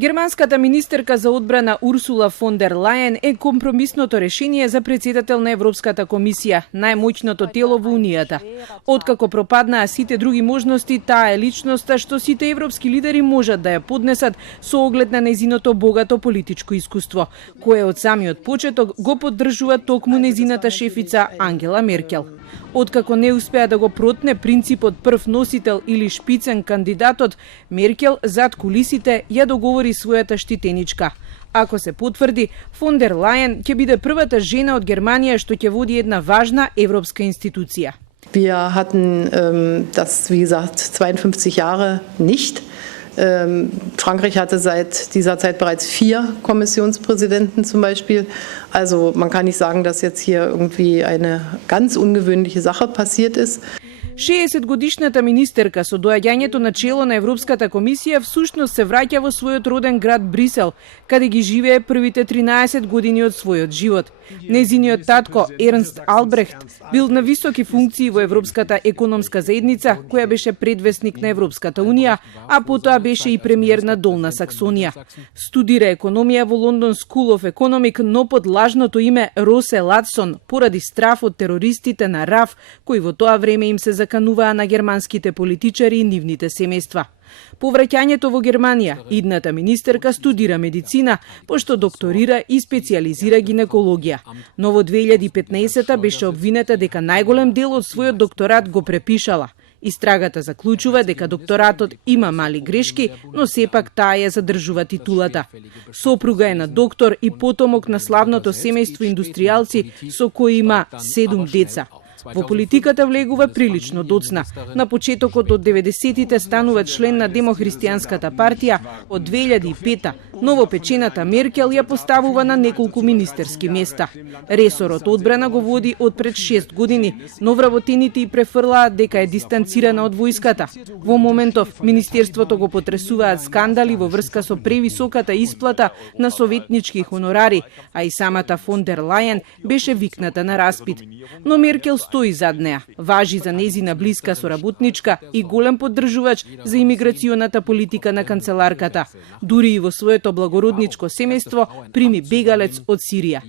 Германската министерка за одбрана Урсула фон дер Лајен е компромисното решение за председател на Европската комисија, најмоćното тело во Унијата. Откако пропаднаа сите други можности, таа е личноста што сите европски лидери можат да ја поднесат со оглед на нејзиното богато политичко искуство, кое од самиот почеток го поддржува токму нејзината шефица Ангела Меркел. Откако не успеа да го протне принципот прв носител или шпицен кандидатот, Меркел зад кулисите ја договори својата штитеничка. Ако се потврди, фон дер Лајен ќе биде првата жена од Германија што ќе води една важна европска институција. Wir hatten das, wie gesagt, 52 Jahre nicht. Frankreich hatte seit dieser Zeit bereits 4 Kommissionspräsidenten zum Beispiel. Also man kann nicht sagen, dass jetzt hier irgendwie eine ganz ungewöhnliche Sache passiert ist. 60-годишната министерка со доаѓањето на чело на Европската комисија всушност се враќа во својот роден град Брисел, каде ги живее првите 13 години од својот живот. Нејзиниот татко Ернст Албрехт бил на високи функции во Европската економска заедница, која беше предвесник на Европската унија, а потоа беше и премиер на Долна Саксонија. Студира економија во London School of Economics, но под лажното име Росе Латсон, поради страф од терористите на РАФ, кои во тоа време им се закануваа на германските политичари и нивните семејства. По враќањето во Германија, идната министерка студира медицина, пошто докторира и специјализира гинекологија. Но во 2015 беше обвинета дека најголем дел од својот докторат го препишала. Истрагата заклучува дека докторатот има мали грешки, но сепак таа ја задржува титулата. Сопруга е на доктор и потомок на славното семејство индустријалци со кои има 7 деца. Во политиката влегува прилично доцна. На почетокот од 90-тите станува член на Демохристијанската партија, од 2005-та новопечената Меркел ја поставува на неколку министерски места. Ресорот одбрана го води од пред 6 години, но вработените и префрлаат дека е дистанцирана од војската. Во моментов министерството го потресуваат скандали во врска со превисоката исплата на советнички хонорари, а и самата фон дер Лајен беше викната на распит. Но Меркел стои зад неа, важи за нејзина блиска соработничка и голем поддржувач за имиграционата политика на канцеларката. Дури и во своето благородничко семејство прими бегалец од Сирија.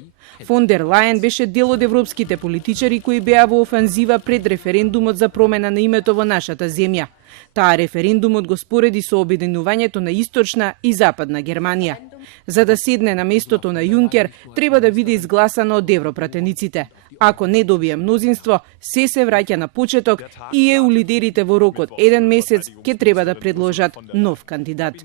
Фон дер Лајен беше дел од европските политичари кои беа во офанзива пред референдумот за промена на името во нашата земја. Таа референдумот го спореди со обединувањето на Источна и Западна Германија. За да седне на местото на Јункер, треба да биде изгласано од европратениците. Ако не добие мнозинство, се враќа на почеток и ЕУ лидерите во рок од 1 месец ќе треба да предложат нов кандидат.